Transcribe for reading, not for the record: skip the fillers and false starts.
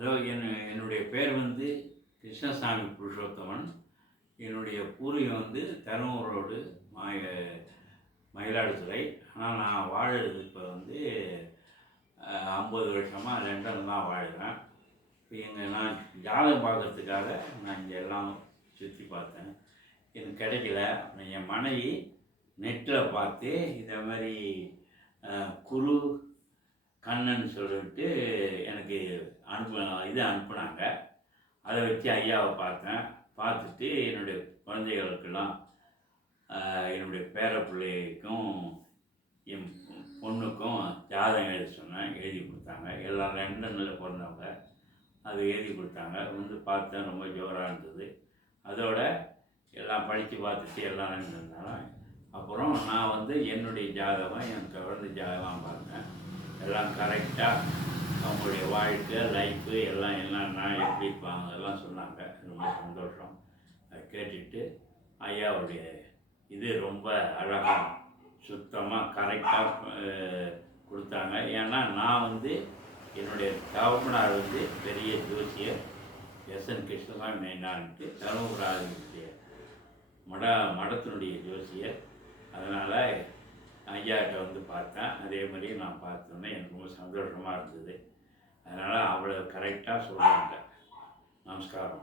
Hello, என்னுடைய பேர் வந்து கிருஷ்ணசாமி புருஷோத்தமன். என்னுடைய பூர்வீகம் வந்து தருமபுரி ரோடு மயிலாடுதுறை. ஆனால் நான் வாழுறது இப்போ வந்து 50 வருஷமாக லண்டன் தான் வாழ்கிறேன். இப்போ நான் ஜாதகம் பார்க்கறதுக்காக நான் இங்கே எல்லாம் சுற்றி பார்த்தேன். எனக்கு கிடைக்கல. அப்புறம் என் மனைவி நெட்டில் பார்த்து இதை மாதிரி குரு கண்ணன் சொல்லிட்டு எனக்கு அனுப்புனாங்க. அதை வச்சு ஐயாவை பார்த்தேன். பார்த்துட்டு என்னுடைய குழந்தைகளுக்கெல்லாம் என்னுடைய பேர பிள்ளைக்கும் என் பொண்ணுக்கும் ஜாதகம் எழுதி சொன்னேன். எழுதி கொடுத்தாங்க. எல்லாம் லண்டனில் பிறந்தவங்க. அது எழுதி கொடுத்தாங்க. வந்து பார்த்தேன். ரொம்ப ஜோராக இருந்தது. அதோட எல்லாம் படித்து பார்த்துட்டு எல்லாம் இருந்தாலும் அப்புறம் நான் வந்து என்னுடைய ஜாதகம், என் குழந்தை ஜாதகம் பார்த்தேன். எல்லாம் கரெக்டாக அவங்களுடைய வாழ்க்கை லைஃபு எல்லாம் என்னென்னா எப்படி இருப்பாங்க அதெல்லாம் சொன்னாங்க. ரொம்ப சந்தோஷம். அதை கேட்டுட்டு ஐயாவுடைய இது ரொம்ப அழகாக சுத்தமாக கரெக்டாக கொடுத்தாங்க. ஏன்னா நான் வந்து என்னுடைய தகப்பனார் வந்து பெரிய ஜோசியர் எஸ்என் கிருஷ்ணசாமி நைனான்ட்டு தருமபுரி மடத்தினுடைய ஜோசியர். அதனால் ஐயாட்ட வந்து பார்த்தேன். அதே மாதிரி நான் பார்த்தோன்னே எனக்கு ரொம்ப சந்தோஷமாக இருந்தது. அதனால் அவ்வளோ கரெக்டாக சொல்லுவாங்க. நமஸ்காரம்.